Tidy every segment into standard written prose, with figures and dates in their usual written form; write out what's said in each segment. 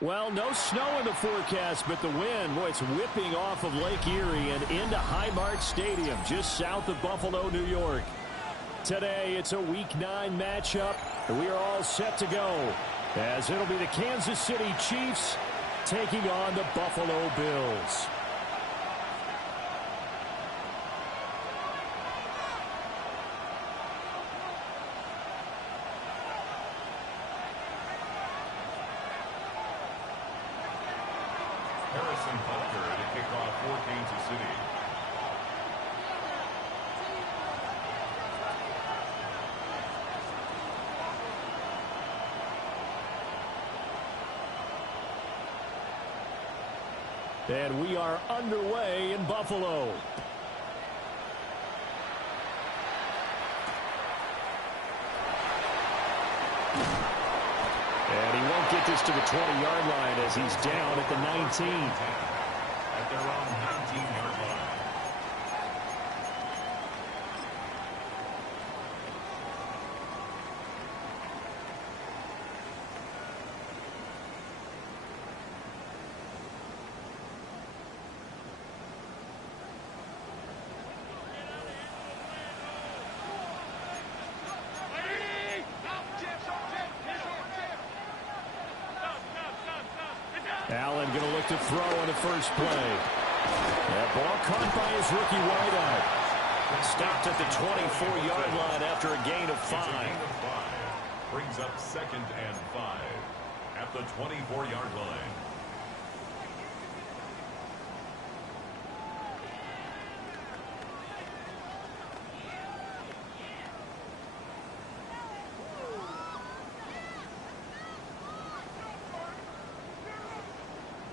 Well, no snow in the forecast, but the wind, boy, it's whipping off of Lake Erie and into Highmark Stadium, just south of Buffalo, New York. Today, it's a Week 9 matchup, and we are all set to go, as it'll be the Kansas City Chiefs taking on the Buffalo Bills. To kick off for Kansas City. And we are underway in Buffalo. And he won't get this to the 20-yard line as he's down at the 19. At their own 19-yard line. Allen going to look to throw on the first play. That ball caught by his rookie wideout. Stopped at the 24-yard line after a gain of 5. Brings up 2nd and 5 at the 24-yard line.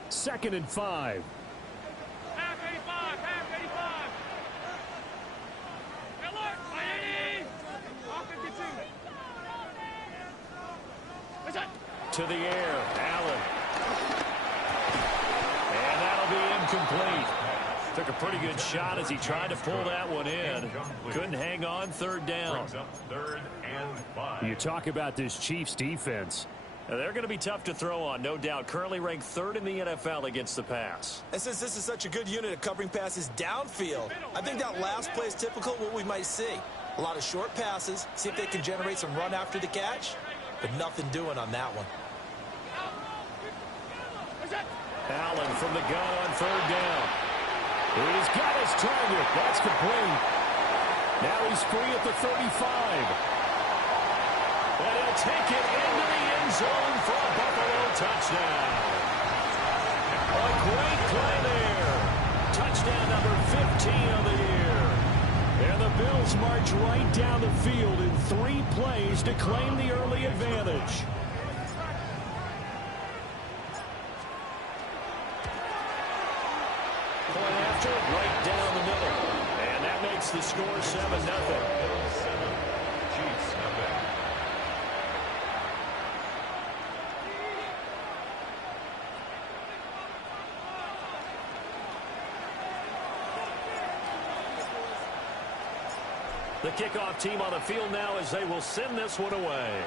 Second and 5. Half 85, half 85. Hey, look, Miami. Offense to the air, Allen. And that'll be incomplete. Took a pretty good shot as he tried to pull that one in. Couldn't hang on, third down. Third and 5. You talk about this Chiefs defense. They're going to be tough to throw on, no doubt. Currently ranked 3rd in the NFL against the pass. And since this is such a good unit of covering passes downfield, I think that last play is typical of what we might see. A lot of short passes, see if they can generate some run after the catch, but nothing doing on that one. Allen from the gun on 3rd down. He's got his target. That's complete. Now he's free at the 35. And he'll take it into the end zone for a Buffalo touchdown. A great play there. Touchdown number 15 of the year. And the Bills march right down the field in 3 plays to claim the early advantage. Point after, right down the middle. And that makes the score 7-0. Bills 7, Chiefs nothing. The kickoff team on the field now as they will send this one away.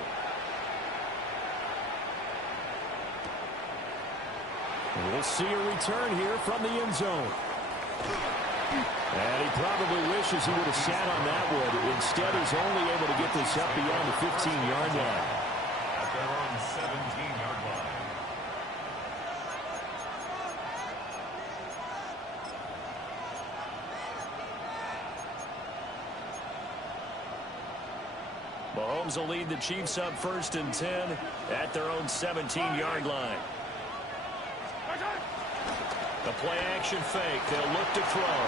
And we'll see a return here from the end zone. And he probably wishes he would have sat on that one. Instead, he's only able to get this up beyond the 15-yard line. At their own 17-yard line. Mahomes will lead the Chiefs up 1st and 10 at their own 17-yard line. The play action fake. They'll look to throw.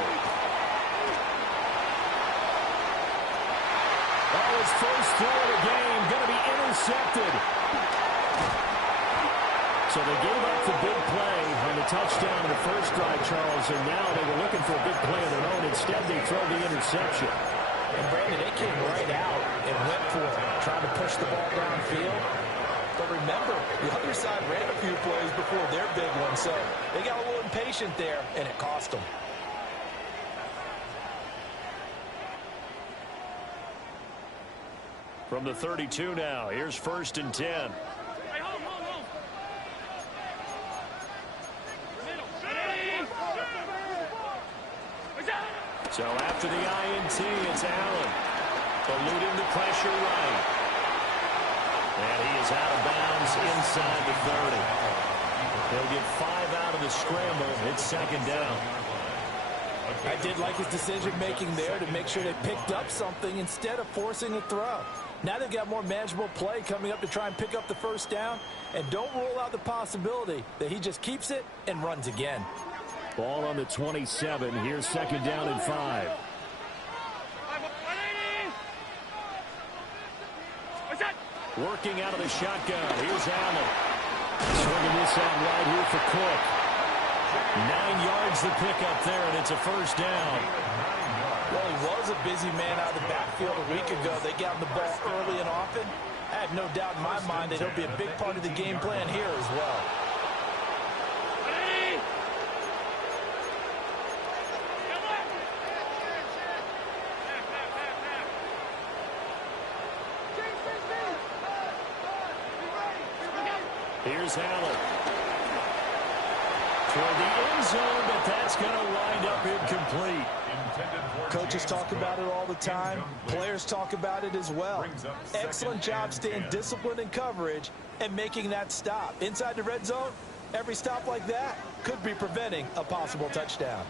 Oh, his first throw of the game going to be intercepted. So they gave up the big play on the touchdown in the first drive, Charles, and now they were looking for a big play of their own. Instead, they throw the interception. And, Brandon, they came right out and went for it, trying to push the ball downfield. But remember, the other side ran a few plays before their big one, so they got a little impatient there, and it cost them. From the 32 now, here's 1st and 10. Hey, hold. Middle. Ready? So after the INT, it's Allen. Eluding the pressure right. And he is out of bounds inside the 30. He'll get 5 out of the scramble. It's 2nd down. I did like his decision-making there to make sure they picked up something instead of forcing a throw. Now they've got more manageable play coming up to try and pick up the 1st down. And don't rule out the possibility that he just keeps it and runs again. Ball on the 27. Here's 2nd down and 5. Working out of the shotgun. Here's Allen. Swinging this out right here for Cook. 9 yards the pickup there, and it's a 1st down. Well, he was a busy man out of the backfield a week ago. They got him the ball early and often. I have no doubt in my mind that he'll be a big part of the game plan here as well. Here's Allen. Toward the end zone, but that's going to wind up incomplete. Coaches talk about it all the time. Players talk about it as well. Excellent job staying disciplined in coverage and making that stop. Inside the red zone, every stop like that could be preventing a possible touchdown.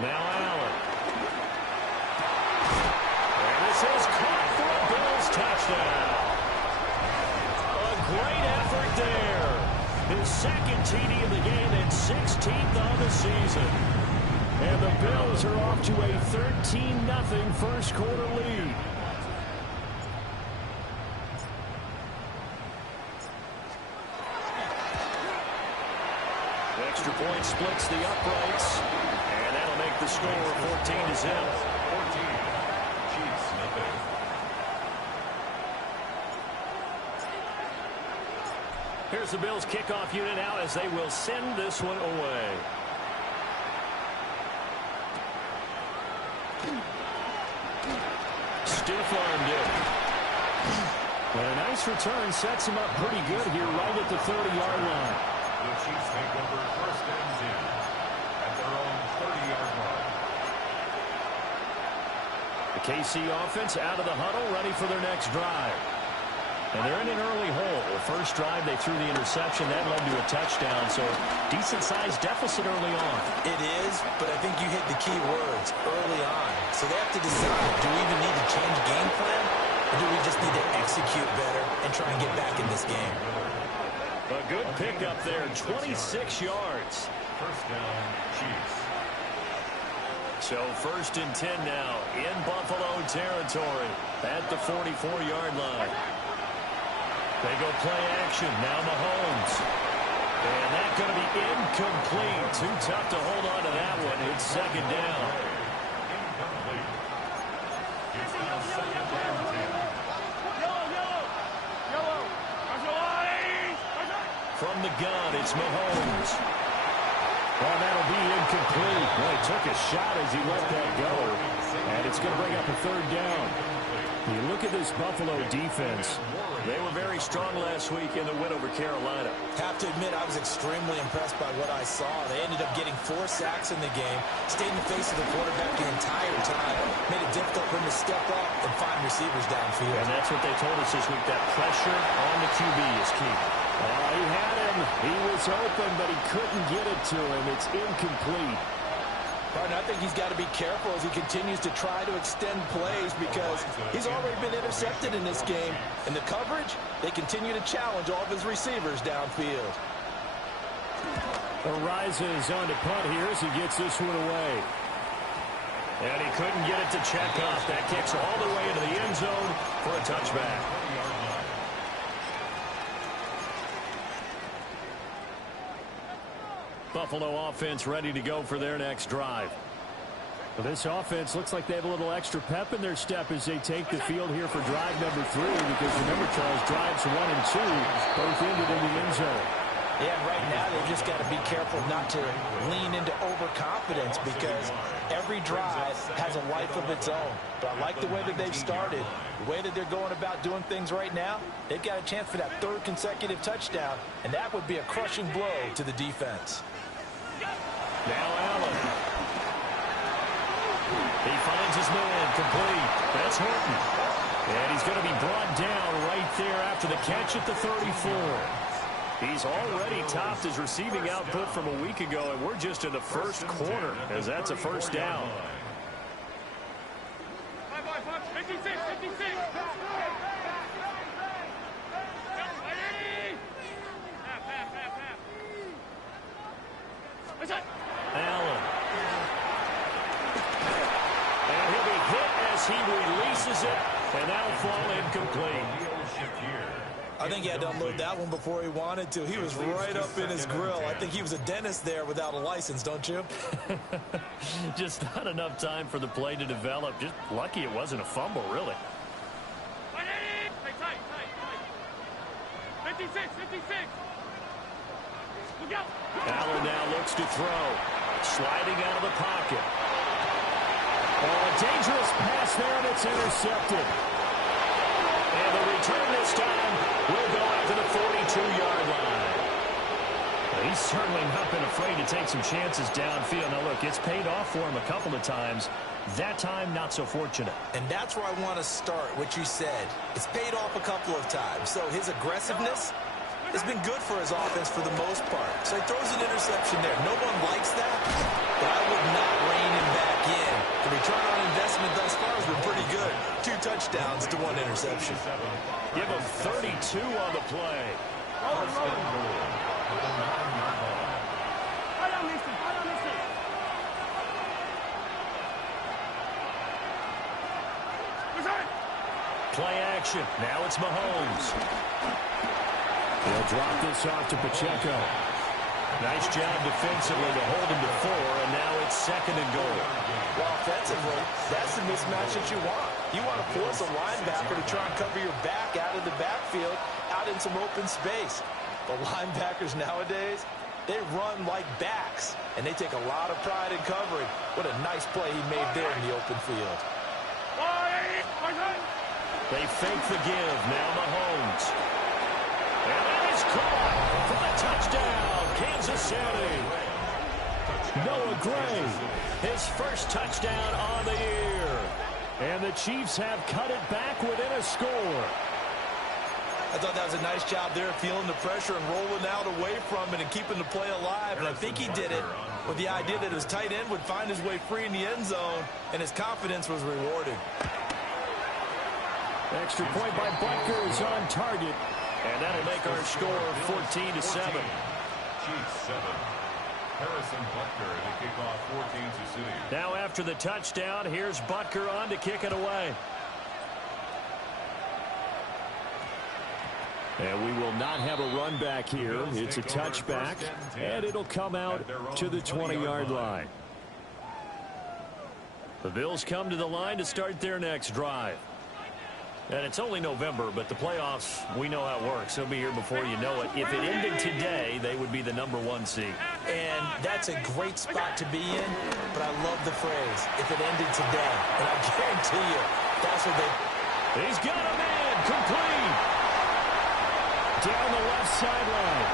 Now Allen. And this is caught for a Bills touchdown. Great effort there. His 2nd TD of the game and 16th on the season. And the Bills are off to a 13-0 first quarter lead. Extra point splits the uprights. And that'll make the score 14-0. 14. Chiefs, nothing. Here's the Bills kickoff unit out as they will send this one away. Stiff-armed it. But a nice return sets him up pretty good here right at the 30-yard line. The Chiefs take over 1st and 10 at their own 30-yard line. The KC offense out of the huddle, ready for their next drive. And they're in an early hole. The first drive, they threw the interception. That led to a touchdown, so decent-sized deficit early on. It is, but I think you hit the key words, early on. So they have to decide, do we even need to change game plan, or do we just need to execute better and try and get back in this game? A good pickup there, 26 yards. 1st down, Chiefs. So 1st and 10 now in Buffalo territory at the 44-yard line. They go play action. Now Mahomes. And that's going to be incomplete. Too tough to hold on to that one. It's 2nd down. Incomplete. It's now 2nd and 10. From the gun, it's Mahomes. Well, that'll be incomplete. Well, he took a shot as he let that go. And it's going to bring up a 3rd down. You look at this Buffalo defense. They were very strong last week in the win over Carolina. Have to admit, I was extremely impressed by what I saw. They ended up getting 4 sacks in the game, stayed in the face of the quarterback the entire time, made it difficult for him to step up and find receivers downfield. And that's what they told us this week, that pressure on the QB is key. He had him. He was open, but he couldn't get it to him. It's incomplete. Partner, I think he's got to be careful as he continues to try to extend plays because he's already been intercepted in this game. And the coverage, they continue to challenge all of his receivers downfield. Arises on to punt here as he gets this one away. And he couldn't get it to check off. That kicks all the way into the end zone for a touchback. Buffalo offense ready to go for their next drive. Well, this offense looks like they have a little extra pep in their step as they take the field here for drive number 3, because remember, Charles, drives 1 and 2 both ended in the end zone. Yeah, right now they've just got to be careful not to lean into overconfidence because every drive has a life of its own. But I like the way that they've started, the way that they're going about doing things right now. They've got a chance for that 3rd consecutive touchdown, and that would be a crushing blow to the defense. Now Allen. He finds his man complete. That's Horton. And he's going to be brought down right there after the catch at the 34. He's already topped his receiving output from a week ago, and we're just in the first quarter as that's a first down. 56, 56. Allen. And he'll be hit as he releases it, and that'll fall incomplete. I think he had to unload that one before he wanted to. He was right up in his grill. I think he was a dentist there without a license, don't you? Just not enough time for the play to develop. Just lucky it wasn't a fumble, really. 56, 56. Look out. Allen now looks to throw. Sliding out of the pocket. Oh, a dangerous pass there, and it's intercepted. And the return this time will go out to the 42-yard line. He's certainly not been afraid to take some chances downfield. Now, look, it's paid off for him a couple of times. That time, not so fortunate. And that's where I want to start, what you said. It's paid off a couple of times. So his aggressiveness has been good for his offense for the most part. So he throws an interception there. No one likes that, but I would not rein him back in. The return on investment thus far has been pretty good. 2 touchdowns to 1 interception. Give him 32 on the play. Play action. Now it's Mahomes. He'll drop this off to Pacheco. Nice job defensively to hold him to 4, and now it's 2nd and goal. Well, offensively, that's the mismatch that you want. You want to force a linebacker to try and cover your back out of the backfield, out in some open space. The linebackers nowadays, they run like backs, and they take a lot of pride in covering. What a nice play he made there in the open field. They fake the give. Now Mahomes. And that is caught for the touchdown, Kansas City. Noah Gray, his first touchdown on the year. And the Chiefs have cut it back within a score. I thought that was a nice job there, feeling the pressure and rolling out away from it and keeping the play alive. And I think he did it with the idea that his tight end would find his way free in the end zone, and his confidence was rewarded. Extra point by Butker is on target. And that'll make our score 14-7. Chiefs 7. Harrison Butker to kick off 14-6. Now after the touchdown, here's Butker on to kick it away. And we will not have a run back here. It's a touchback, and it'll come out to the 20-yard line. The Bills come to the line to start their next drive. And it's only November, but the playoffs, we know how it works. They'll be here before you know it. If it ended today, they would be the #1 seed. And that's a great spot to be in, but I love the phrase, if it ended today. And I guarantee you, that's what they... He's got a man, complete. Down the left sideline.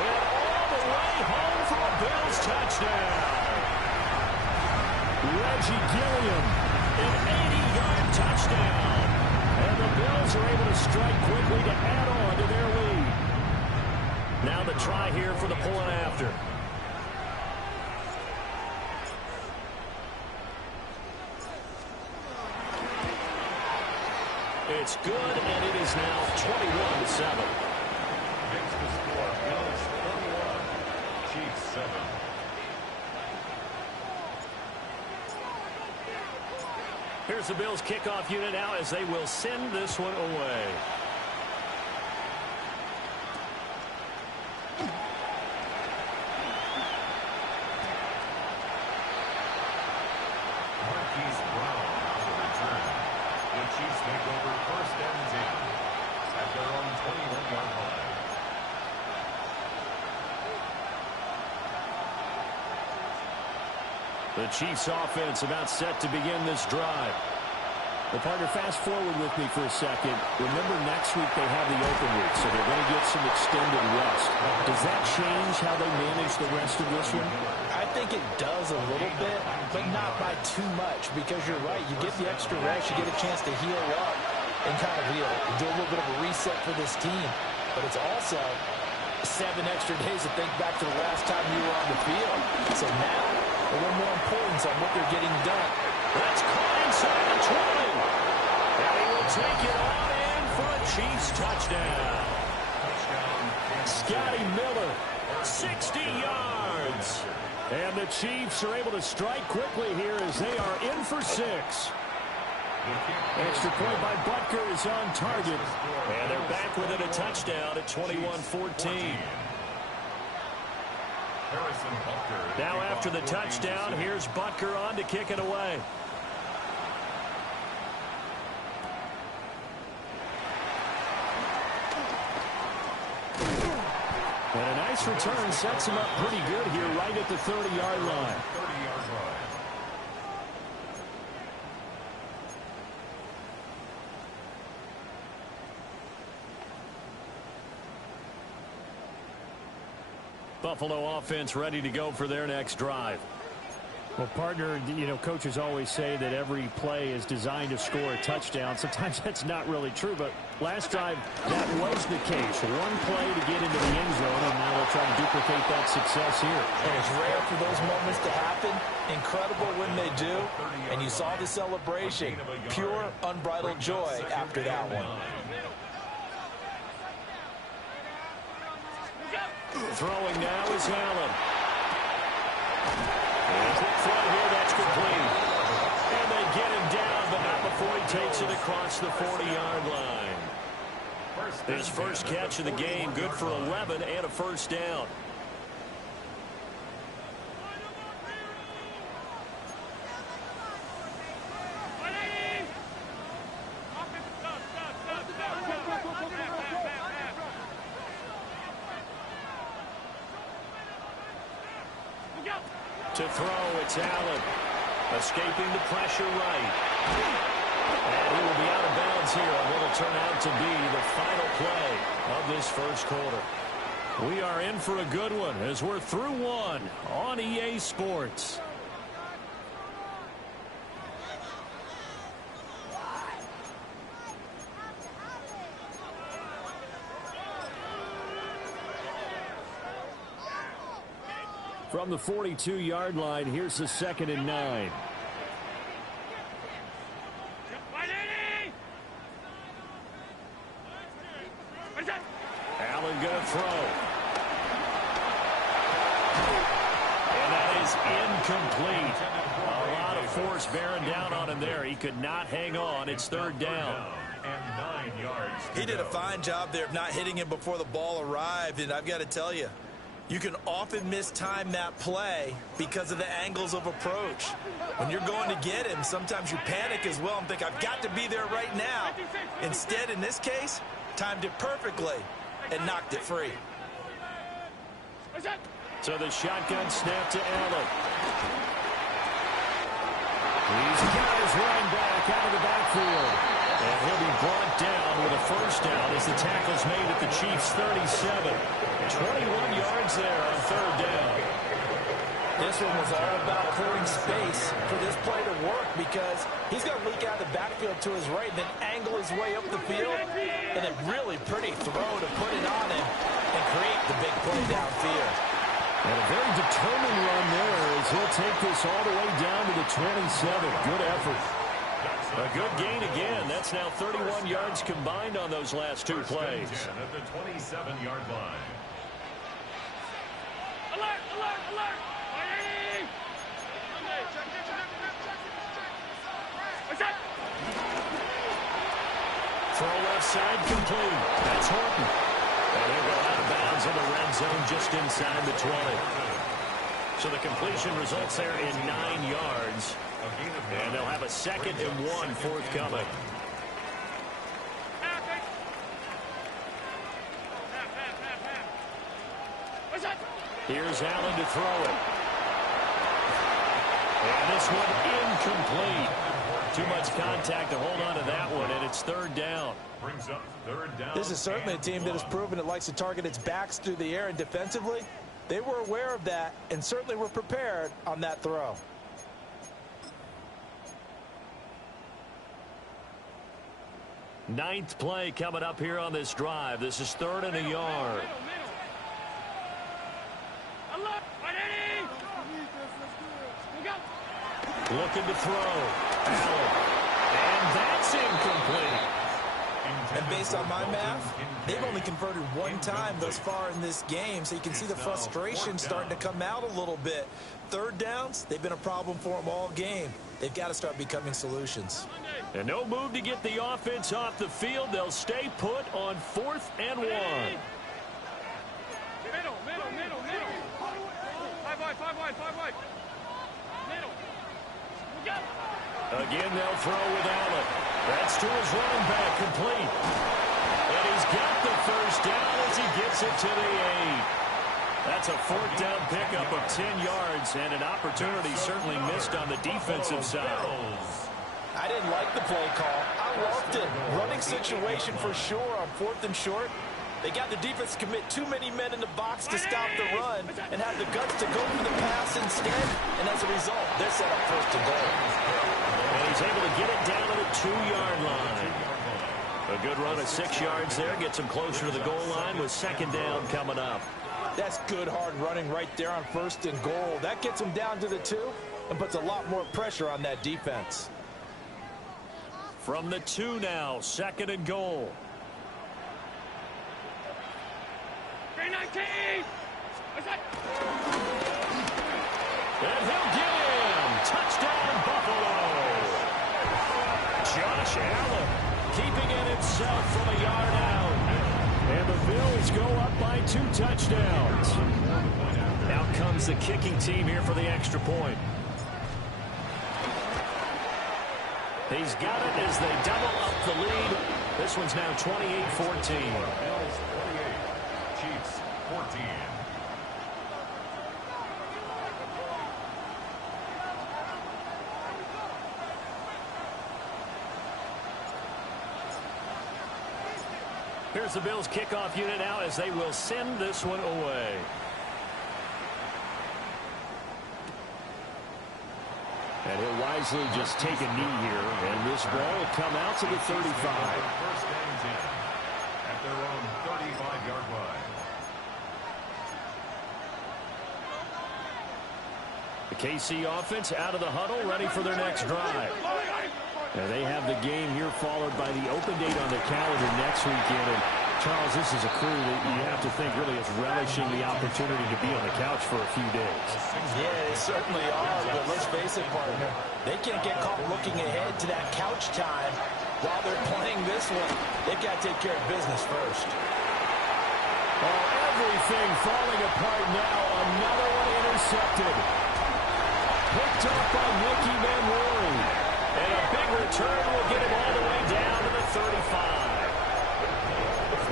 And all the way home for a Bills touchdown. Reggie Gilliam, an 80-yard touchdown. And the Bills are able to strike quickly to add on to their lead. Now the try here for the pulling after. It's good, and it is now 21-7. Makes the score Bills 21, Chiefs 7. Here's the Bills kickoff unit now as they will send this one away. Chiefs make over first and 10 at their own 21-yard line. The Chiefs offense about set to begin this drive. Well, partner, fast forward with me for a second. Remember, next week they have the open week, so they're going to get some extended rest. Does that change how they manage the rest of this one? I think it does a little bit, but not by too much, because you're right. You get the extra rest, you get a chance to heal up and kind of do a little bit of a reset for this team. But it's also 7 extra days to think back to the last time you were on the field. So now, a little more importance on what they're getting done. That's caught inside the 20. And he will take it on in for a Chiefs touchdown. Scotty Miller, 60 yards. And the Chiefs are able to strike quickly here as they are in for 6. Extra point by Butker is on target. And they're back within a touchdown at 21-14. Now after the touchdown, here's Butker on to kick it away. And a nice return sets him up pretty good here right at the 30-yard line. Buffalo offense ready to go for their next drive. Well, partner, you know, coaches always say that every play is designed to score a touchdown. Sometimes that's not really true, but last drive, that was the case. One play to get into the end zone, and now they'll try to duplicate that success here. And it's rare for those moments to happen. Incredible when they do. And you saw the celebration. Pure, unbridled joy after that one. Throwing now is Allen. And quick throw here, that's complete. And they get him down, but not before he takes it across the 40-yard line. His first catch of the game, good for 11 and a first down. To throw, it's Allen. Escaping the pressure right. And he will be out of bounds here on what will turn out to be the final play of this first quarter. We are in for a good one as we're through one on EA Sports. From the 42-yard line, here's the 2nd and 9. Allen going to throw. And that is incomplete. A lot of force bearing down on him there. He could not hang on. It's 3rd down. And 9 yards. He did a fine job there of not hitting him before the ball arrived. And I've got to tell you, you can often mistime that play because of the angles of approach. When you're going to get him, sometimes you panic as well and think, I've got to be there right now. Instead, in this case, timed it perfectly and knocked it free. So the shotgun snap to Allen. He's got his running back out of the backfield. And he'll be brought down with a first down as the tackle's made at the Chiefs' 37. 21 yards there on 3rd down. This one was all about clearing space for this play to work because he's going to leak out the backfield to his right, then angle his way up the field, and a really pretty throw to put it on him and create the big play downfield. And a very determined run there as he'll take this all the way down to the 27. Good effort. A good gain again. That's now 31 yards combined on those last two plays. At the 27-yard line. Alert, alert, alert. Fighting. Throw left side complete. That's Horton. And he'll go out of bounds in the red zone just inside the 20. So the completion results there in 9 yards. And they'll have a 2nd and 1 forthcoming. Here's Allen to throw it. And this one incomplete. Too much contact to hold on to that one, and it's 3rd down. Brings up 3rd down. This is certainly a team that has proven it likes to target its backs through the air, and defensively, they were aware of that and certainly were prepared on that throw. Ninth play coming up here on this drive. This is 3rd and a yard. Looking to throw. Allen. And that's incomplete. And based on my math, they've only converted one time thus far in this game, so you can see the frustration starting to come out a little bit. 3rd downs, they've been a problem for them all game. They've got to start becoming solutions. And no move to get the offense off the field. They'll stay put on 4th and 1. Middle, middle, middle, middle. 5 wide, 5 wide, 5 wide. Middle. Again, they'll throw with Allen. That's to his running back, complete. And he's got the 1st down as he gets it to the 8. That's a 4th down pickup of 10 yards, and an opportunity certainly missed on the defensive side. I didn't like the play call. I loved it. Running situation for sure on 4th and short. They got the defense to commit too many men in the box to stop the run and have the guts to go for the pass instead. And as a result, they're set up 1st and goal. And he's able to get it down to the 2-yard line. A good run of 6 yards there. Gets him closer to the goal line with 2nd down coming up. That's good hard running right there on 1st and goal. That gets him down to the 2 and puts a lot more pressure on that defense. From the 2 now, 2nd and goal. 319. And he'll get him. Touchdown, Buffalo. Josh Allen keeping it himself from a yard out. And the Bills go up by 2 touchdowns. Out comes the kicking team here for the extra point. He's got it as they double up the lead. This one's now 28-14. Bills 28, Chiefs 14. Here's the Bills kickoff unit now as they will send this one away. And he'll wisely just take a knee here, and this ball will come out to the 35. 1st and 10 at their own 35-yard line. The KC offense out of the huddle, ready for their next drive. And they have the game here followed by the open date on the calendar next weekend. And Charles, this is a crew that you have to think really is relishing the opportunity to be on the couch for a few days. Yeah, they certainly are, but let's face it, partner. They can't get caught looking ahead to that couch time while they're playing this one. They've got to take care of business first. Oh, everything falling apart now. Another one intercepted. Picked up by Nicky Manwari. And a big return will get him all the way down to the 35.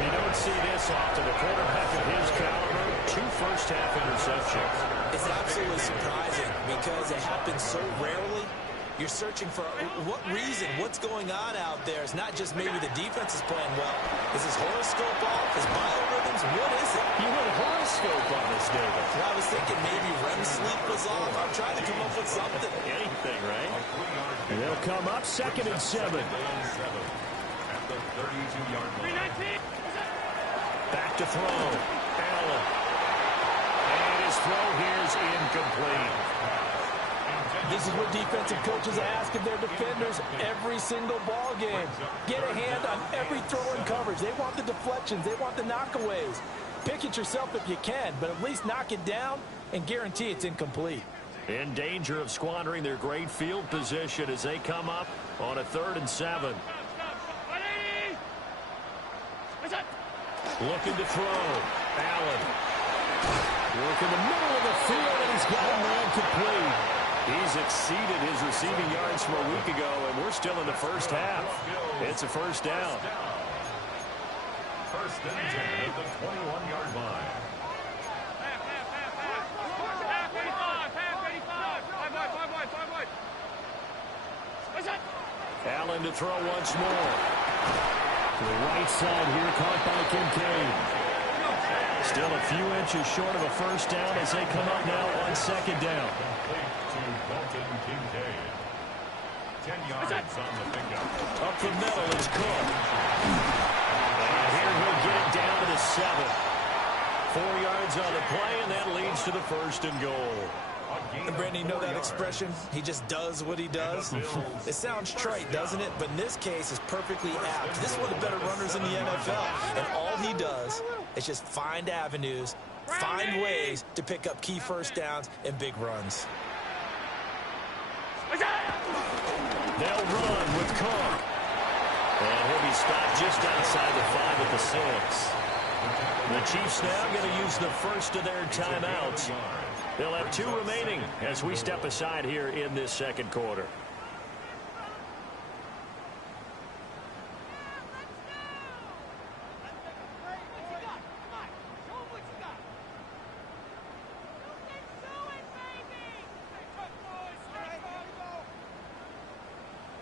You don't see this often. A quarterback of his caliber, 2 first-half interceptions. It's absolutely surprising because it happens so rarely. You're searching for what reason, what's going on out there. It's not just maybe the defense is playing well. Is his horoscope off? His biorhythms? What is it? You went horoscope on this, David. Well, I was thinking maybe REM sleep was off. I'm trying to come up with something. Anything, right? And they'll come up 2nd and 7. At the 32-yard line. 319. Back to throw. Allen. And his throw here is incomplete. This is what defensive coaches ask of their defenders every single ball game. Get a hand on every throw and coverage. They want the deflections. They want the knockaways. Pick it yourself if you can, but at least knock it down and guarantee it's incomplete. In danger of squandering their great field position as they come up on a 3rd and 7. Looking to throw. Allen. Work in the middle of the field, and he's got a man complete. He's exceeded his receiving yards from a week ago, and we're still in the first half. It's a first down. First and 10 at the 21-yard line. Allen to throw once more. To the right side here, caught by Kincaid. Still a few inches short of a first down as they come up now on 2nd down. To Dalton Kincaid. 10 yards on the pickup. Up the middle is Cook. And here he'll get it down to the 7. 4 yards on the play, and that leads to the 1st and goal. And Brandon, you know that expression? He just does what he does. It sounds trite, doesn't it? But in this case, it's perfectly apt. This is one of the better runners in the NFL. And all he does is just find avenues, find ways to pick up key first downs and big runs. They'll run with Cook. And he'll be stopped just outside the 5 at the 6. The Chiefs now going to use the first of their timeouts. They'll have 2 remaining as we step aside here in this 2nd quarter.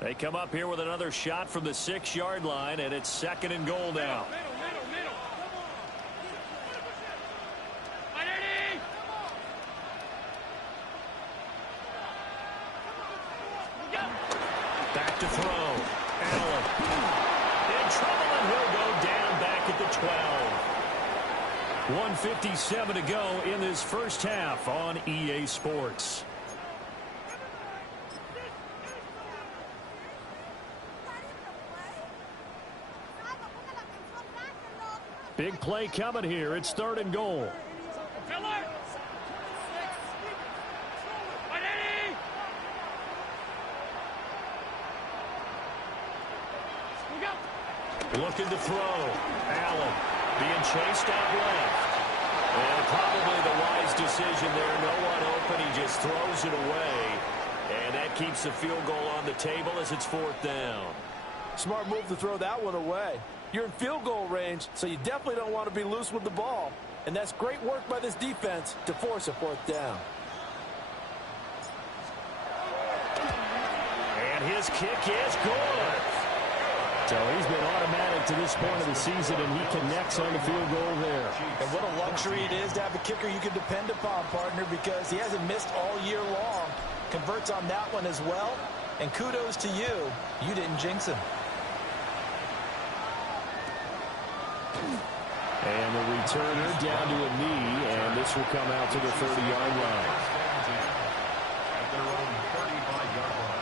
They come up here with another shot from the 6-yard line, and it's 2nd and goal now. Back to throw. Allen. In trouble, and he'll go down back at the 12. 1:57 to go in this first half on EA Sports. Big play coming here. It's 3rd and goal. Looking to throw. Allen being chased out left. And probably the wise decision there. No one open. He just throws it away. And that keeps the field goal on the table as it's 4th down. Smart move to throw that one away. You're in field goal range, so you definitely don't want to be loose with the ball. And that's great work by this defense to force a 4th down. And his kick is good. So he's been automatic to this point of the season, and he connects on the field goal there. And what a luxury it is to have a kicker you can depend upon, partner, because he hasn't missed all year long. Converts on that one as well. And kudos to you. You didn't jinx him. And the returner down to a knee, and this will come out to the 30-yard line. At their own 35-yard line.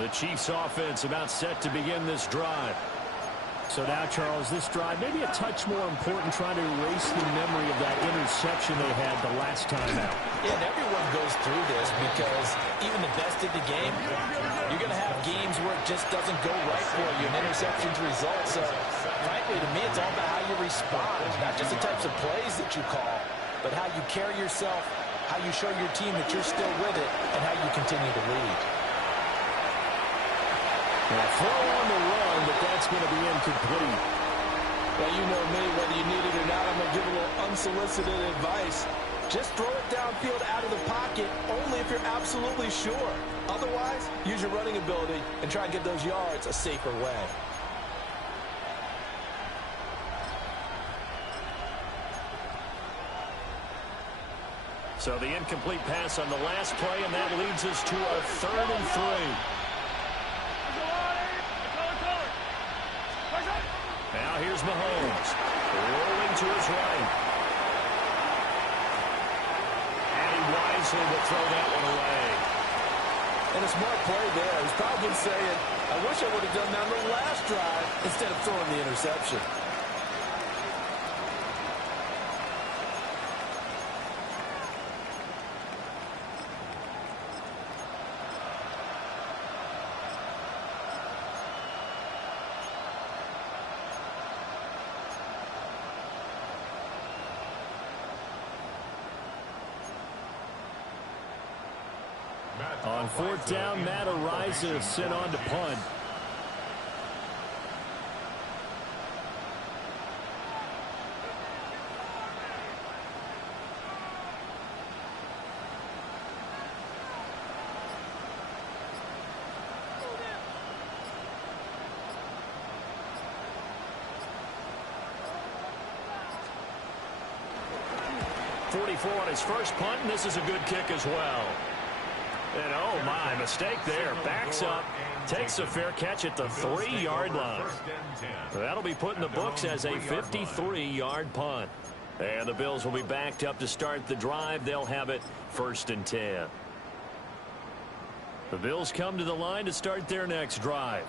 The Chiefs offense about set to begin this drive. So now, Charles, this drive maybe a touch more important, trying to erase the memory of that interception they had the last time out. Yeah, and everyone goes through this because even the best of the game, you're going to have games where it just doesn't go right for you, and interceptions result. So, frankly, to me, it's all about how you respond, not just the types of plays that you call, but how you carry yourself, how you show your team that you're still with it, and how you continue to lead. A throw on the run, but that's going to be incomplete. Well, you know me, whether you need it or not, I'm going to give a little unsolicited advice. Just throw it downfield out of the pocket only if you're absolutely sure. Otherwise, use your running ability and try and get those yards a safer way. So the incomplete pass on the last play, and that leads us to a 3rd and 3. Now here's Mahomes, rolling to his right. And he wisely will throw that one away. And a smart play there. He's probably saying, I wish I would have done that on the last drive instead of throwing the interception. On 4th down, Matt Ariza sent on to punt. On his first punt, and this is a good kick as well. And oh my, mistake there. Backs up, takes a fair catch at the 3-yard line. That'll be put in the books as a 53-yard punt. And the Bills will be backed up to start the drive. They'll have it 1st and 10. The Bills come to the line to start their next drive.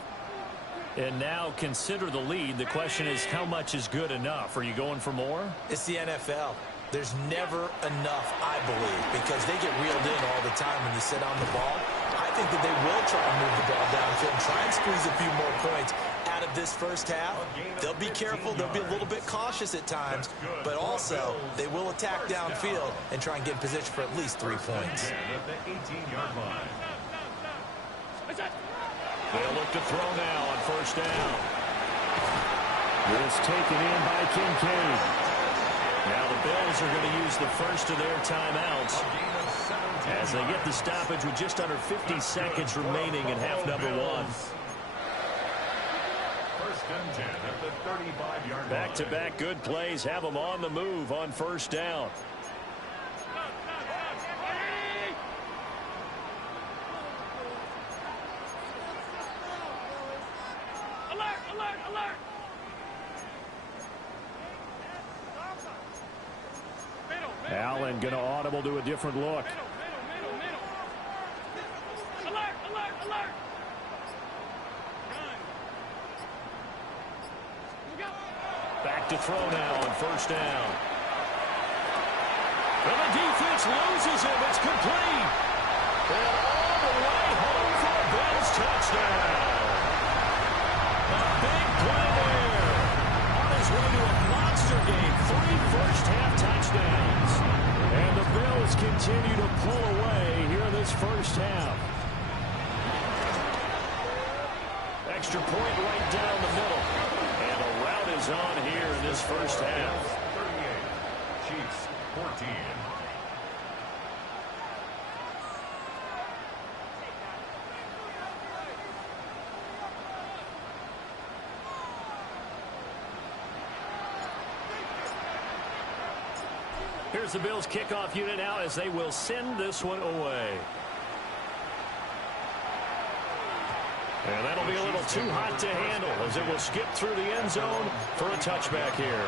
And now consider the lead. The question is, how much is good enough? Are you going for more? It's the NFL. There's never enough, I believe, because they get reeled in all the time when you sit on the ball. I think that they will try and move the ball downfield and try and squeeze a few more points out of this first half. They'll be careful. They'll be a little bit cautious at times, but also they will attack downfield and try and get in position for at least 3 points. They'll look to throw now on 1st down. This taken in by Kincaid. Now the Bills are going to use the first of their timeouts as they get the stoppage with just under 50 seconds remaining in half number 1. 1st and 10 at the 35-yard line. Back-to-back good plays have them on the move on 1st down. Alert, alert, alert! Allen going to audible to a different look. Middle. Alert, alert, alert! Back to throw now on 1st down. And the defense loses him. It's complete. And all the way home for a Bills touchdown. A big play there. On his way to a monster game. 3 first-half touchdowns. And the Bills continue to pull away here in this first half. Extra point right down the middle. And a route is on here in this first half. 38, Chiefs 14. Here's the Bills kickoff unit now as they will send this one away. And that'll be a little too hot to handle as it will skip through the end zone for a touchback here.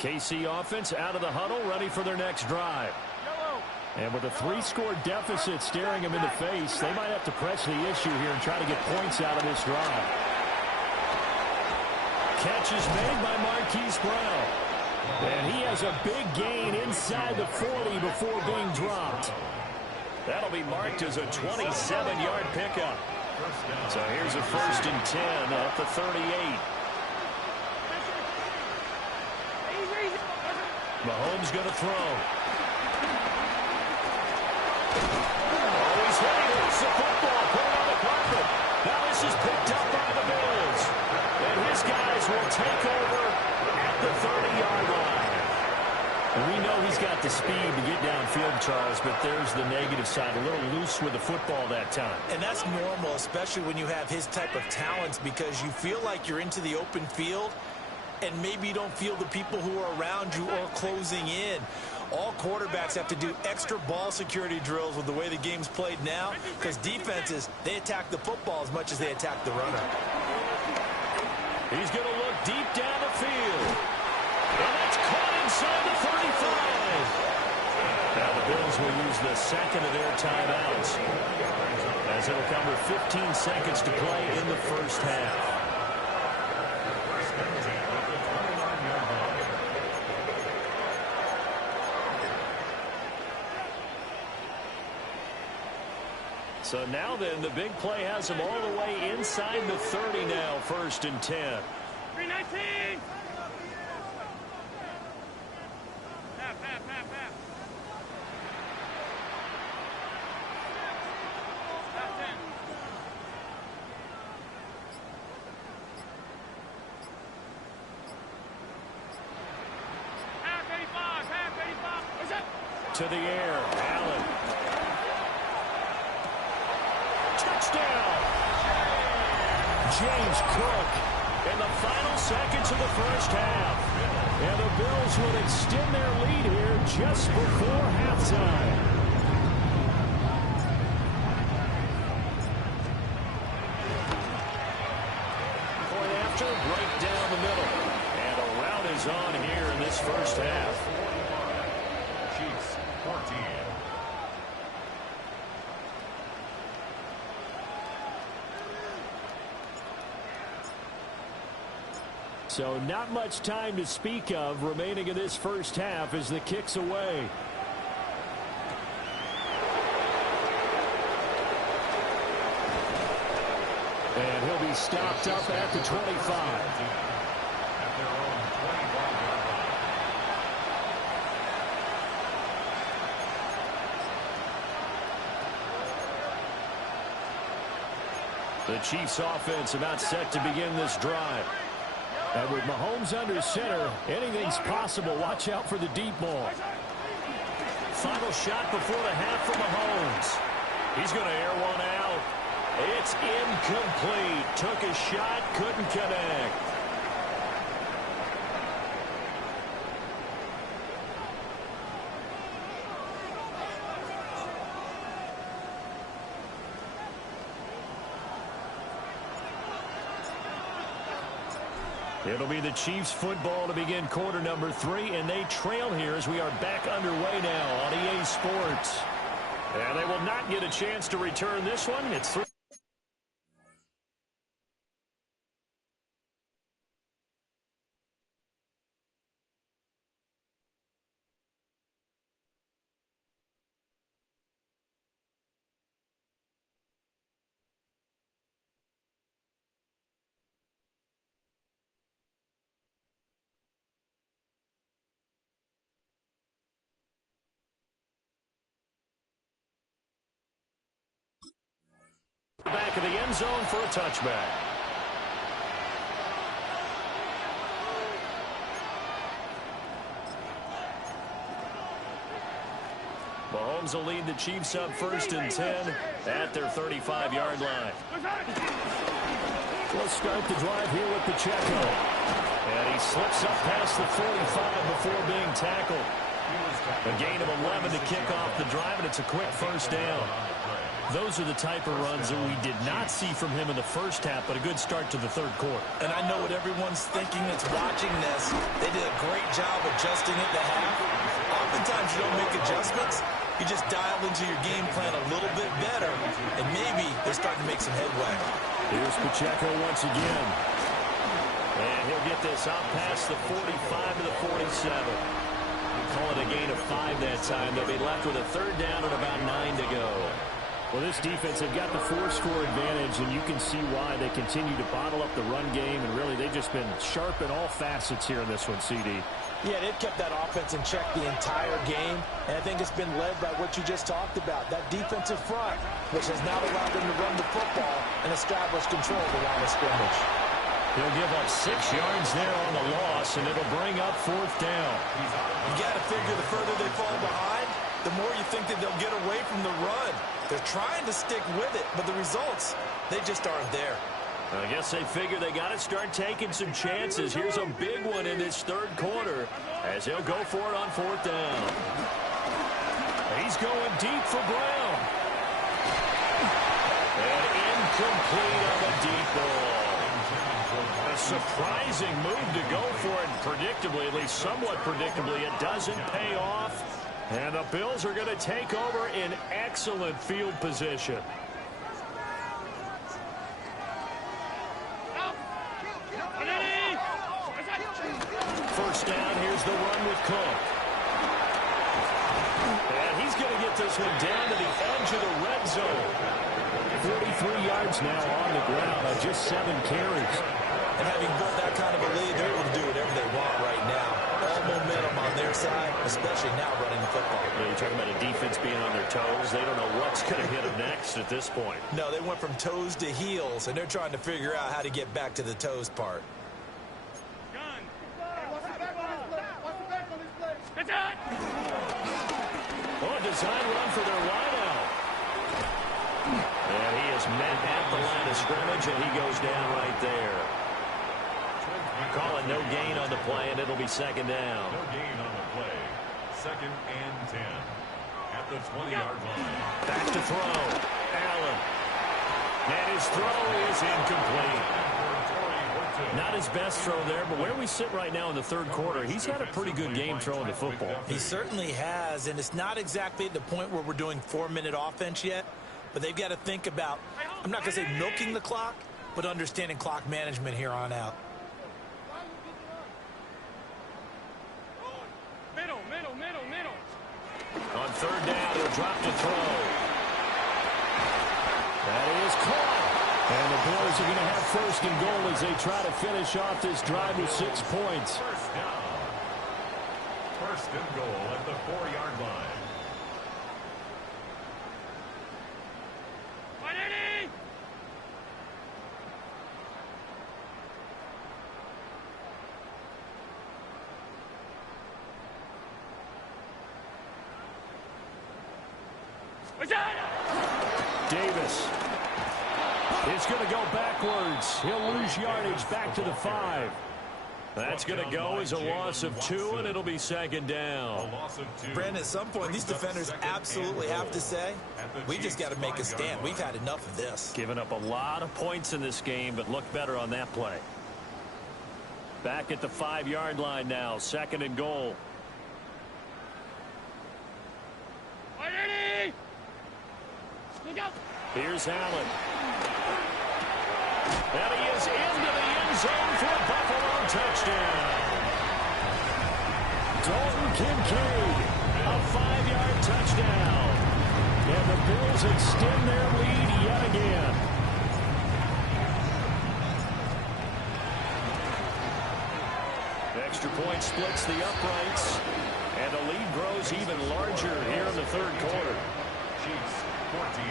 KC offense out of the huddle, ready for their next drive. And with a 3-score deficit staring them in the face, they might have to press the issue here and try to get points out of this drive. Catch is made by Marquise Brown. And he has a big gain inside the 40 before being dropped. That'll be marked as a 27-yard pickup. So here's a 1st and 10 at the 38. Mahomes going to throw. Oh, he's hitting loose the football, put it on the carpet. Now this is picked up by the Bills. And his guys will take over at the 30-yard line. And we know he's got the speed to get downfield, Charles, but there's the negative side. A little loose with the football that time. And that's normal, especially when you have his type of talents, because you feel like you're into the open field and maybe you don't feel the people who are around you or closing in. All quarterbacks have to do extra ball security drills with the way the game's played now, because defenses, they attack the football as much as they attack the runner. He's going to look deep down the field. And that's caught inside the 35. Now the Bills will use the second of their timeouts, as it'll come with 15 seconds to play in the first half. So now then, the big play has him all the way inside the 30 now, 1st and 10. 319. Half. Half 85. What's up? To the air, Allen. Touchdown! James Cook in the final seconds of the first half. And the Bills will extend their lead here just before halftime. Point after, right down the middle. And a rout is on here in this first half. Chiefs 14. So not much time to speak of remaining in this first half as the kick's away. And he'll be stopped up at the 25. At their own 25-yard line. The Chiefs offense about set to begin this drive. And with Mahomes under center, anything's possible. Watch out for the deep ball. Final shot before the half from Mahomes. He's going to air one out. It's incomplete. Took a shot, couldn't connect. It'll be the Chiefs football to begin quarter number 3, and they trail here as we are back underway now on EA Sports. And they will not get a chance to return this one. It's 3. Back of the end zone for a touchback. Mahomes will lead the Chiefs up 1st and 10 at their 35-yard line. Let's start the drive here with Pacheco. And he slips up past the 45 before being tackled. A gain of 11 to kick off the drive, and it's a quick first down. Those are the type of runs that we did not see from him in the first half, but a good start to the third quarter. And I know what everyone's thinking that's watching this. They did a great job adjusting at the half. Oftentimes you don't make adjustments. You just dial into your game plan a little bit better, and maybe they're starting to make some headway. Here's Pacheco once again. And he'll get this out past the 45 to the 47. Call it a gain of 5 that time. They'll be left with a third down and about 9 to go. Well, this defense, they've got the 4-score advantage, and you can see why they continue to bottle up the run game, and really they've just been sharp in all facets here in this one, CD. Yeah, they've kept that offense in check the entire game, and I think it's been led by what you just talked about, that defensive front, which has now allowed them to run the football and establish control of the line of scrimmage. He'll give up 6 yards there on the loss, and it'll bring up 4th down. You got to figure the further they fall behind, the more you think that they'll get away from the run. They're trying to stick with it, but the results, they just aren't there. I guess they figure they got to start taking some chances. Here's a big one in this 3rd quarter as he'll go for it on 4th down. He's going deep for Brown. And incomplete on the deep ball. A surprising move to go for it, and predictably, at least somewhat predictably, it doesn't pay off. And the Bills are going to take over in excellent field position. First down, here's the run with Cook. And he's going to get this one down to the edge of the red zone. 43 yards now on the ground on just 7 carries. And having built that kind of a lead, they're able to do whatever they want right now. All momentum on their side, especially now running the football. Yeah, you're talking about a defense being on their toes. They don't know what's going to hit them next at this point. No, they went from toes to heels, and they're trying to figure out how to get back to the toes part. Oh, a design run for their wideout. And he is met at the line of scrimmage, and he goes down right there. Call it no gain on the play, and it'll be 2nd down. No gain on the play. 2nd and 10. At the 20-yard line. Back to throw. Allen. And his throw is incomplete. Not his best throw there, but where we sit right now in the 3rd quarter, he's had a pretty good game throwing the football. He certainly has, and it's not exactly at the point where we're doing 4-minute offense yet, but they've got to think about, I'm not going to say milking the clock, but understanding clock management here on out. Middle. On 3rd down, he'll drop to throw. That is caught. And the Bills are going to have 1st and goal as they try to finish off this drive with 6 points. 1st down. 1st and goal at the 4-yard line. Davis is going to go backwards. He'll lose yardage back to the 5. That's going to go as a loss of 2, and it'll be 2nd down. Brandon, at some point, these defenders absolutely have to say, we just got to make a stand. We've had enough of this. Giving up a lot of points in this game, but looked better on that play. Back at the 5-yard line now, 2nd and goal. Here's Allen. And he is into the end zone for a Buffalo touchdown. Dalton Kincaid, a 5-yard touchdown. And the Bills extend their lead yet again. Extra point splits the uprights. And the lead grows even larger here in the 3rd quarter. Chiefs 14.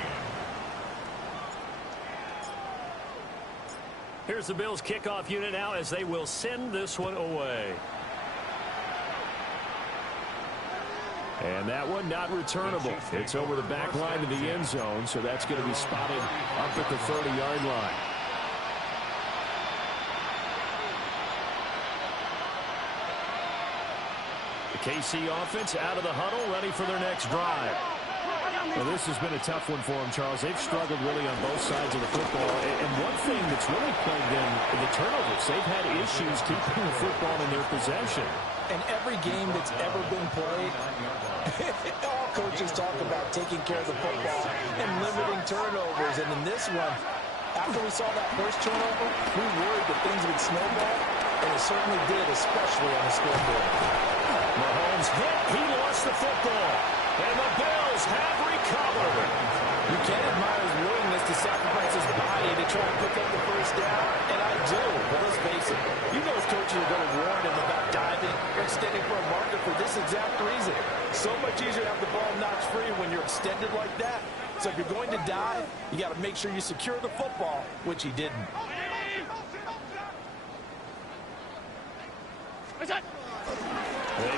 Here's the Bills kickoff unit now as they will send this one away. And that one not returnable. It's over the back line of the end zone, so that's going to be spotted up at the 30-yard line. The KC offense out of the huddle, ready for their next drive. Well, this has been a tough one for them, Charles. They've struggled really on both sides of the football. And one thing that's really plagued them, the turnovers. They've had issues keeping the football in their possession. And every game that's ever been played, all coaches talk about taking care of the football and limiting turnovers. And in this one, after we saw that first turnover, we worried that things would snowball, and it certainly did, especially on the scoreboard. Mahomes hit. He lost the football. And the Bills have recovered. You can't admire his willingness to sacrifice his body to try and pick up the first down, and I do. But let's face it, you know his coaches are going to warn him about diving or extending for a marker for this exact reason. So much easier to have the ball knocked free when you're extended like that. So if you're going to dive, you got to make sure you secure the football, which he didn't. They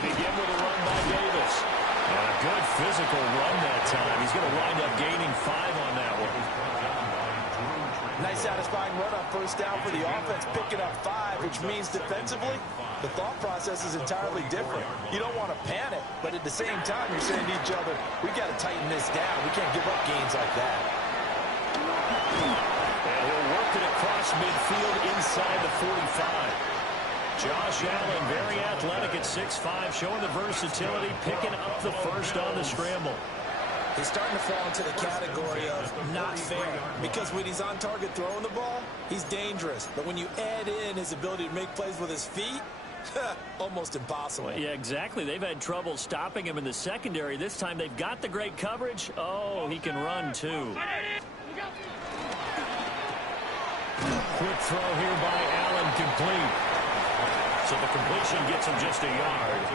begin with a run by Davis. And a good physical run that time. He's going to wind up gaining 5 on that one. Nice satisfying run on first down for the offense, picking up 5, which means defensively, the thought process is entirely different. You don't want to panic, but at the same time, you're saying to each other, we got to tighten this down. We can't give up gains like that. And he'll work it across midfield inside the 45. Josh Allen, very athletic at 6'5", showing the versatility, picking up the first on the scramble. He's starting to fall into the category of not fair, because when he's on target throwing the ball, he's dangerous. But when you add in his ability to make plays with his feet, almost impossible. Well, yeah, exactly. They've had trouble stopping him in the secondary. This time they've got the great coverage. Oh, he can run too. Quick throw here by Allen, complete. So the completion gets him just a yard,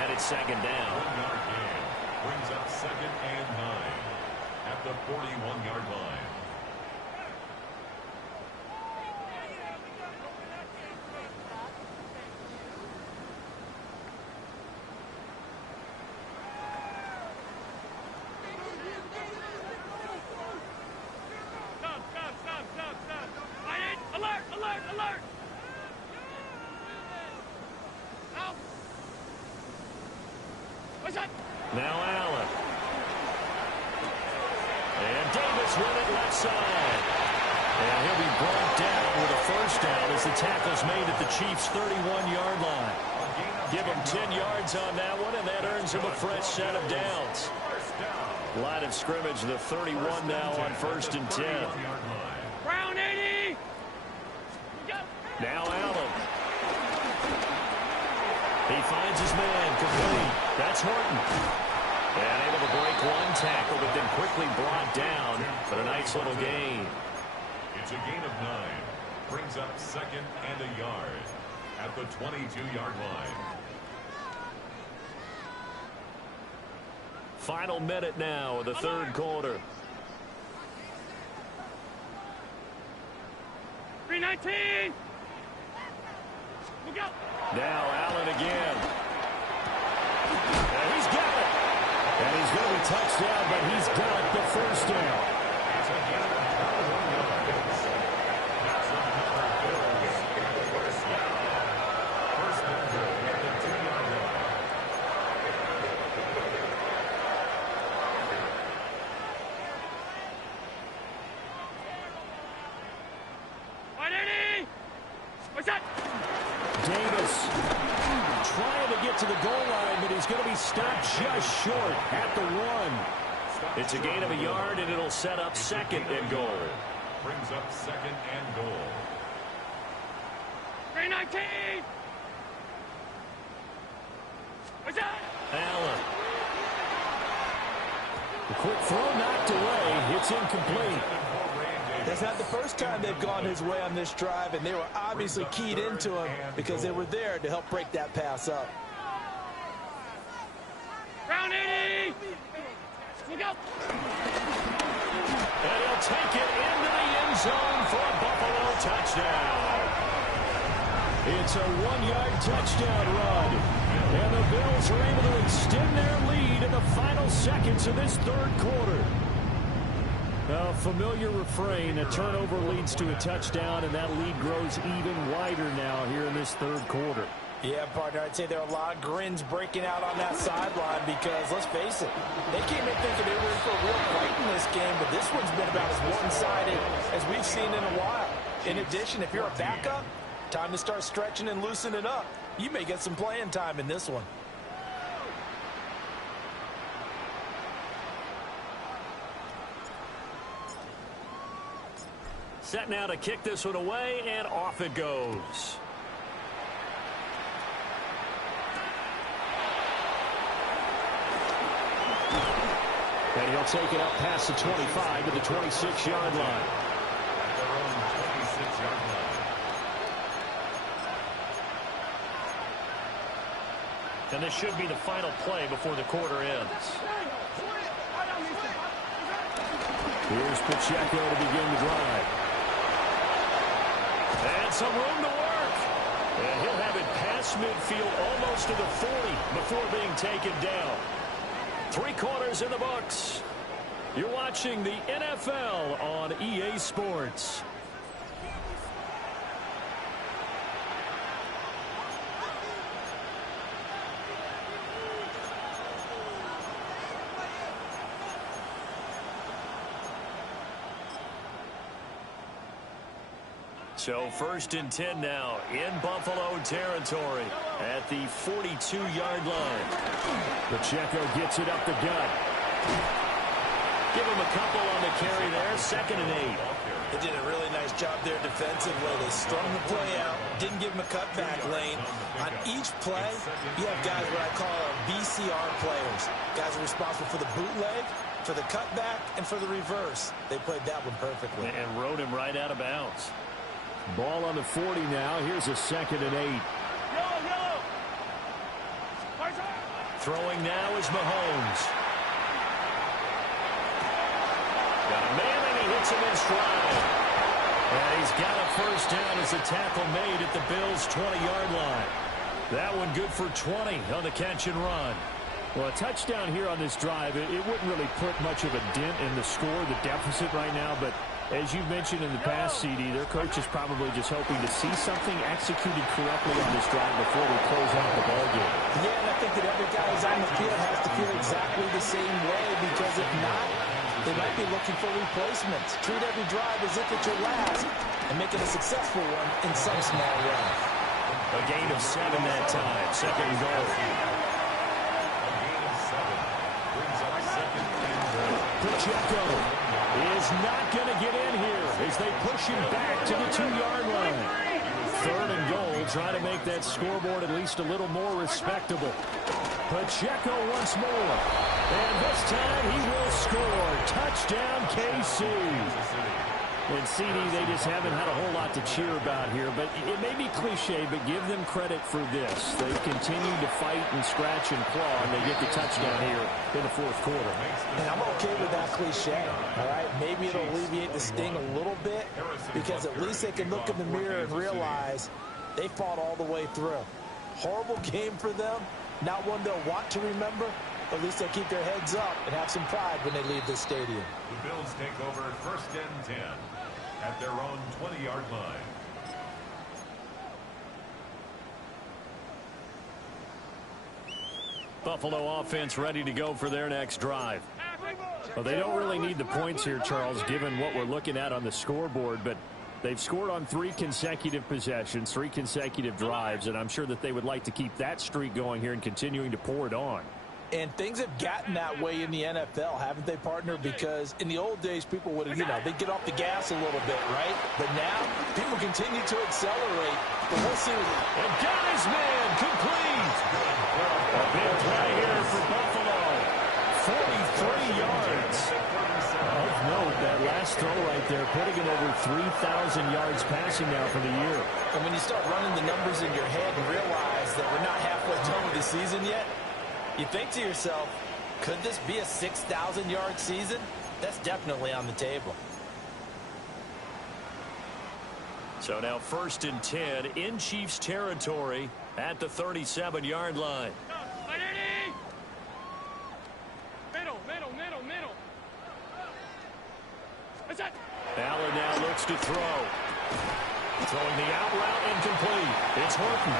and it's second down. 1-yard gain brings up 2nd and 9 at the 41-yard line. Stop. Alert. Out. What's that? Now Allen. And Davis with it left side. And he'll be brought down with a first down as the tackle's made at the Chiefs' 31-yard line. Give him 10 yards on that one, and that earns him a fresh set of downs. Line of scrimmage, the 31 now on 1st and 10. Brown 80. Now Allen. He finds his man, complete. That's Horton. And able to break one tackle, but then quickly brought down. But a nice little gain. It's a gain of 9. Brings up 2nd and a yard at the 22-yard line. Final minute now of the third quarter. 319. Look out. Now Allen again. And he's got it. And he's going to be touched down, but he's got the first down. It's a gain of 21 yards. That's a number 2. First down. First and 10 at the 2-yard line. What's that? Davis trying to get to the goal line, but he's going to be stopped just short at the 1. It's a gain of a yard, and it'll set up 2nd and goal. Brings up 2nd and goal. 319. What's that? Allen. The quick throw knocked away. It's incomplete. That's not the first time they've gone his way on this drive, and they were obviously keyed into him because they were there to help break that pass up. Brown 80. Look out. And he'll take it into the end zone for a Buffalo touchdown. It's a 1-yard touchdown run. And the Bills are able to extend their lead in the final seconds of this third quarter. A familiar refrain, a turnover leads to a touchdown, and that lead grows even wider now here in this third quarter. Yeah, partner, I'd say there are a lot of grins breaking out on that sideline because, let's face it, they came in thinking they were in for a real fight in this game, but this one's been about as one-sided as we've seen in a while. In addition, if you're a backup, time to start stretching and loosening up. You may get some playing time in this one. Set now to kick this one away, and off it goes. And he'll take it up past the 25 to the 26-yard line. At their own 26-yard line. And this should be the final play before the quarter ends. Here's Pacheco to begin the drive. And some room to work. And he'll have it past midfield almost to the 40 before being taken down. 3 quarters in the books. You're watching the NFL on EA Sports. So 1st and 10 now in Buffalo territory at the 42-yard line. Pacheco gets it up the gut. Give him a couple on the carry there. 2nd and 8. They did a really nice job there defensively. They strung the play out, didn't give him a cutback lane. On each play, you have guys what I call BCR players. Guys are responsible for the bootleg, for the cutback, and for the reverse. They played that one perfectly. And rode him right out of bounds. Ball on the 40 now. Here's a 2nd and 8. Yellow. Throwing now is Mahomes. Got a man and he hits him in stride. And he's got a 1st down as a tackle made at the Bills' 20-yard line. That one good for 20 on the catch and run. Well, a touchdown here on this drive, it wouldn't really put much of a dent in the score, the deficit right now, but as you've mentioned in the past, CD, their coach is probably just hoping to see something executed correctly on this drive before we close out the ballgame. Yeah, and I think that every guy who's on the field has to feel exactly the same way, because if not, they might be looking for replacements. Treat every drive as if it's your last and make it a successful one in some small way. A gain of 7 that time. 2nd and goal. Pacheco is not going to get in here as they push him back to the 2-yard line. 3rd and goal, trying to make that scoreboard at least a little more respectable. Pacheco once more. And this time he will score. Touchdown, KC. And CD, they just haven't had a whole lot to cheer about here. But it may be cliche, but give them credit for this. They've continued to fight and scratch and claw, and they get the touchdown here in the 4th quarter. And I'm okay with that cliche, all right? Maybe it'll alleviate the sting a little bit, because at least they can look in the mirror and realize they fought all the way through. Horrible game for them, not one they'll want to remember, but at least they'll keep their heads up and have some pride when they leave this stadium. The Bills take over 1st and 10 at their own 20-yard line. Buffalo offense ready to go for their next drive. Well, they don't really need the points here, Charles, given what we're looking at on the scoreboard, but they've scored on 3 consecutive possessions, 3 consecutive drives, and I'm sure that they would like to keep that streak going here and continuing to pour it on. And things have gotten that way in the NFL, haven't they, partner? Because in the old days, people would, they'd get off the gas a little bit, right? But now, people continue to accelerate. But we'll see. And got his man complete. A big play here for Buffalo. 43 yards. Of note, that last throw right there, putting him over 3,000 yards passing now for the year. And when you start running the numbers in your head and realize that we're not halfway done with the season yet, you think to yourself, could this be a 6,000-yard season? That's definitely on the table. So now 1st and 10 in Chiefs territory at the 37-yard line. Middle. That's it. Allen now looks to throw. Throwing the out route incomplete. It's Horton.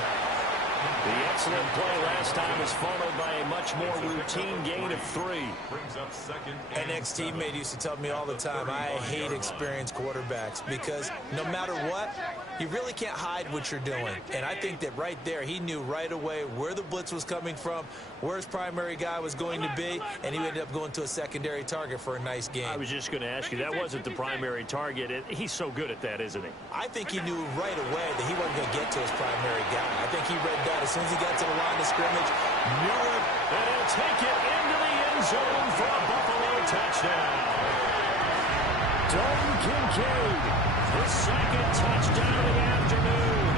The excellent play last time is followed by a much more routine gain of 3. Brings up 2nd. An ex-teammate used to tell me all the time, I hate experienced quarterbacks because no matter what, you really can't hide what you're doing. And I think that right there, he knew right away where the blitz was coming from, where his primary guy was going to be, and he ended up going to a secondary target for a nice game. I was just going to ask you, that wasn't the primary target. He's so good at that, isn't he? I think he knew right away that he wasn't going to get to his primary guy. I think he read that as soon as he got to the line of scrimmage, knew it. And he'll take it into the end zone for a Buffalo touchdown. Dalton Kincaid, his 2nd touchdown of the afternoon.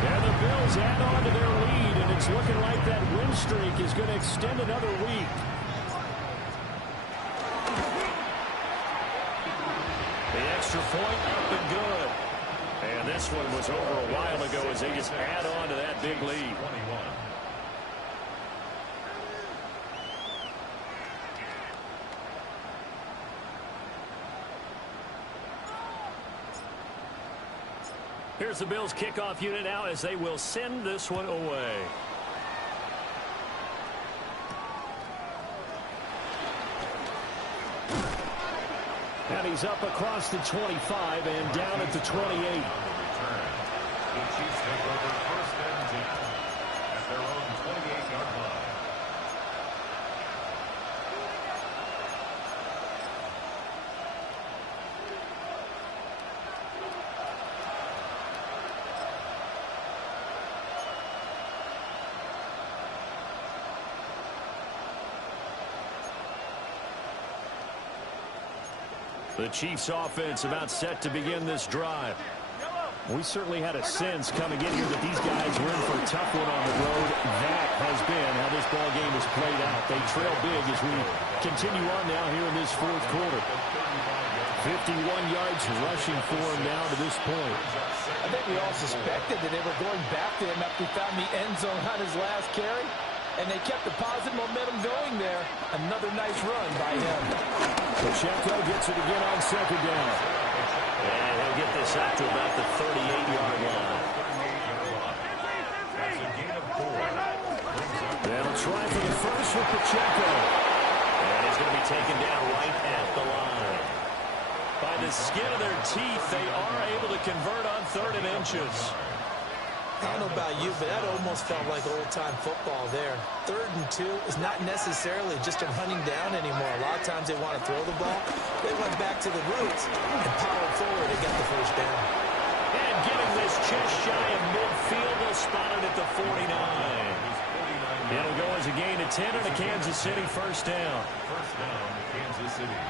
And the Bills add on to their lead, and it's looking like that win streak is going to extend another week. The extra point up and good. And this one was over a while ago as they just add on to that big lead. 21. Here's the Bills kickoff unit now as they will send this one away. And he's up across the 25 and down at the 28. The Chiefs take over first and 10 at their own 28-yard line. The Chiefs offense about set to begin this drive. We certainly had a sense coming in here that these guys were in for a tough one on the road. That has been how this ball game has played out. They trail big as we continue on now here in this fourth quarter. 51 yards rushing for him now to this point. I think we all suspected that they were going back to him after he found the end zone on his last carry. And they kept the positive momentum going there. Another nice run by him. Pacheco gets it again on second down. And he'll get this out to about the 38-yard line. That's a gain of 4. They'll try for the first with Pacheco. And he's going to be taken down right at the line. By the skin of their teeth, they are able to convert on 3rd and inches. I don't know about you, but that almost felt like old-time football there. 3rd and 2 is not necessarily just a running down anymore. A lot of times they want to throw the ball. They went back to the roots and powered forward and got the first down. And getting this just shy of midfield, they'll spot it at the 49. It'll go as a gain of 10 and a Kansas City first down. First down, Kansas City.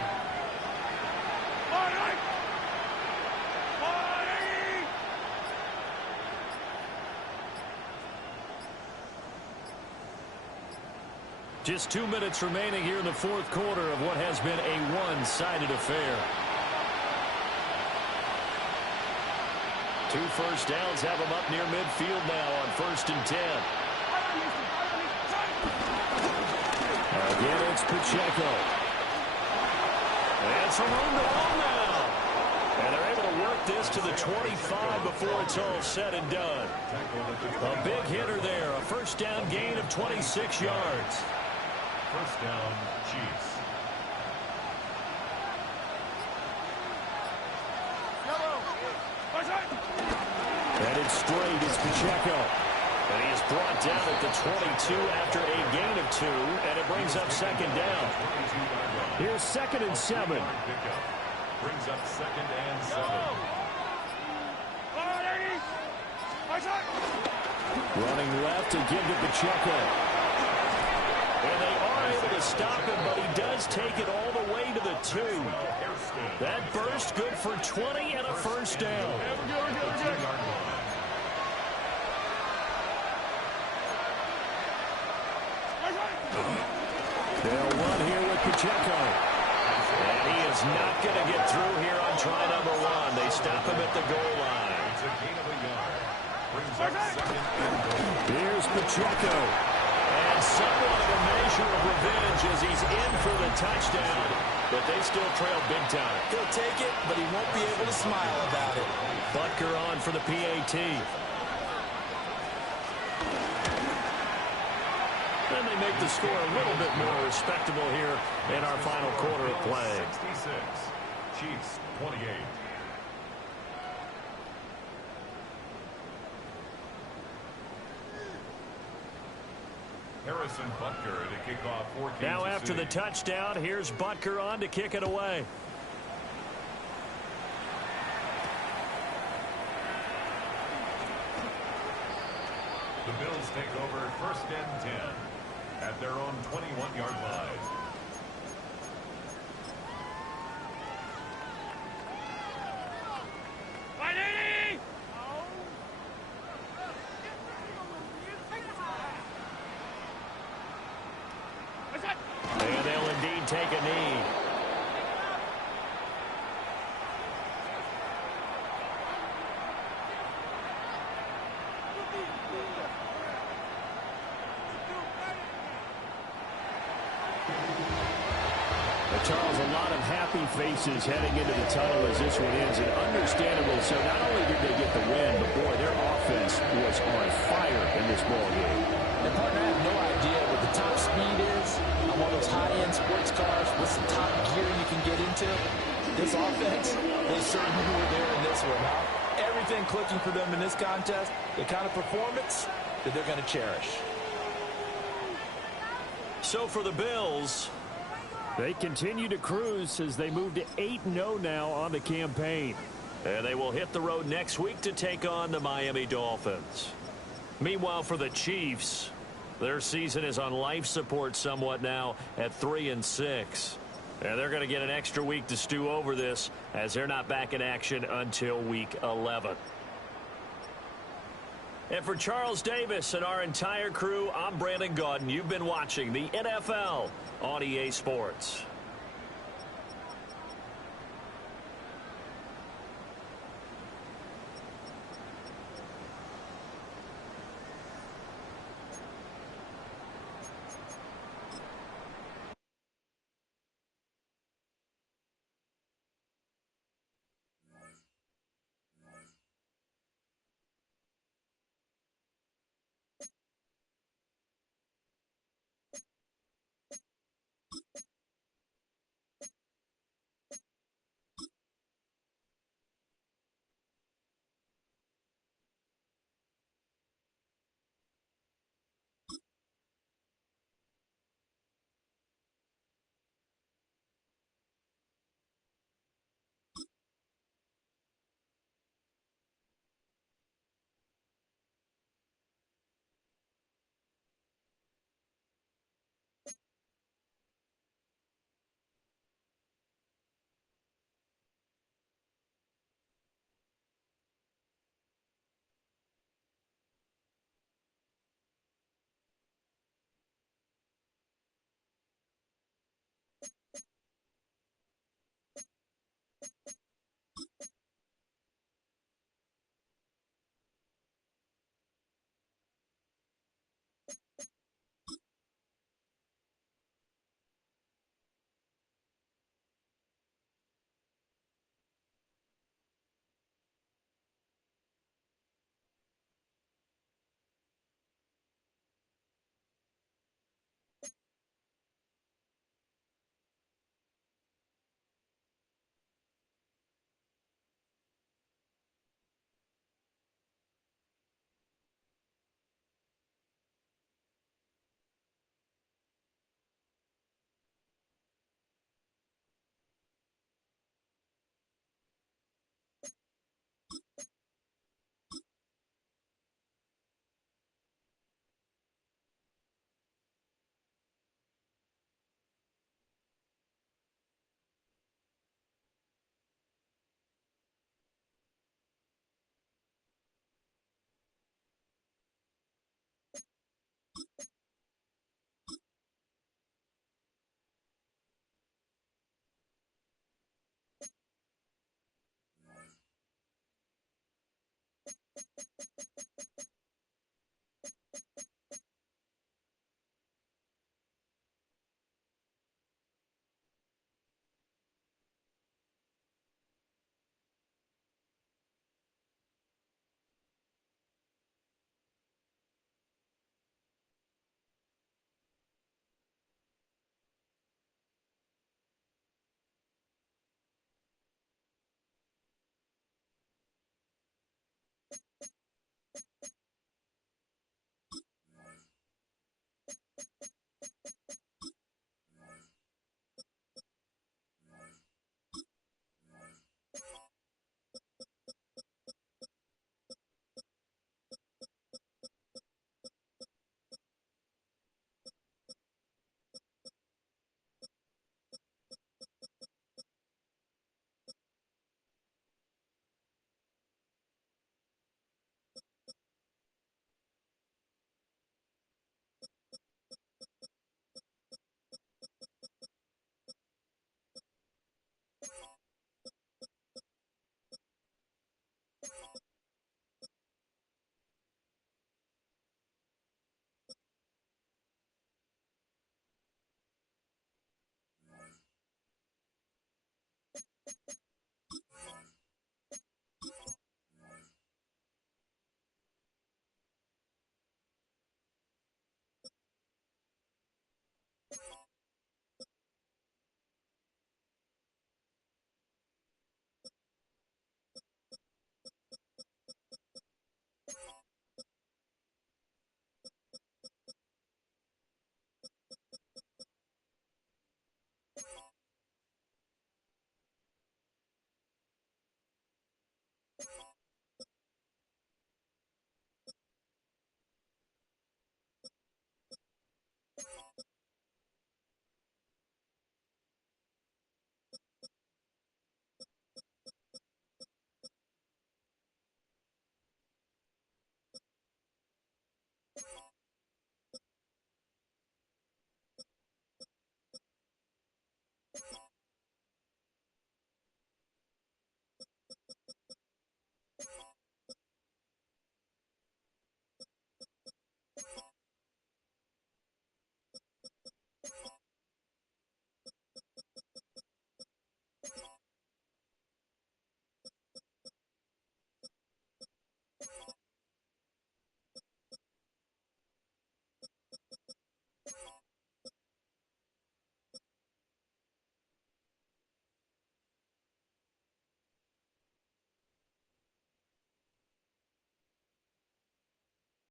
Just 2 minutes remaining here in the fourth quarter of what has been a one-sided affair. 2 first downs have them up near midfield now on 1st and 10. Again, it's Pacheco. And some room to run now. And they're able to work this to the 25 before it's all said and done. A big hitter there. A first down gain of 26 yards. First down, Chiefs. And it's straight. It's Pacheco. And he is brought down at the 22 after a gain of 2, and it brings up second down. Here's 2nd and 7. Brings up 2nd and 7. Running left to give to Pacheco. And they are able to stop him, but he does take it all the way to the 2. That burst good for 20 and a first down. They'll run here with Pacheco. And he is not going to get through here on try number 1. They stop him at the goal line. It's a gain of a yard. Brings up 2nd and goal. Here's Pacheco. And somewhat of a measure of revenge as he's in for the touchdown. But they still trail big time. He'll take it, but he won't be able to smile about it. Butker on for the PAT. And they make the score a little bit more respectable here in our final quarter of play. 66. Chiefs 28. Harrison Butker to kick off for Kansas Now after City. the touchdown, here's Butker on to kick it away. The Bills take over 1st and 10 at their own 21-yard line. Charles, a lot of happy faces heading into the tunnel as this one ends, and understandable. So not only did they get the win, but boy, their offense was on fire in this ball game. And partner, I have no idea what the top speed is on one of those high-end sports cars. What's the top gear you can get into? This offense, they certainly were there in this one, huh? Everything clicking for them in this contest, the kind of performance that they're going to cherish. So for the Bills, they continue to cruise as they move to 8-0 now on the campaign. and they will hit the road next week to take on the Miami Dolphins. Meanwhile, for the Chiefs, their season is on life support somewhat now at 3-6. And they're going to get an extra week to stew over this as they're not back in action until week 11. And for Charles Davis and our entire crew, I'm Brandon Gaudin. You've been watching the NFL on EA Sports.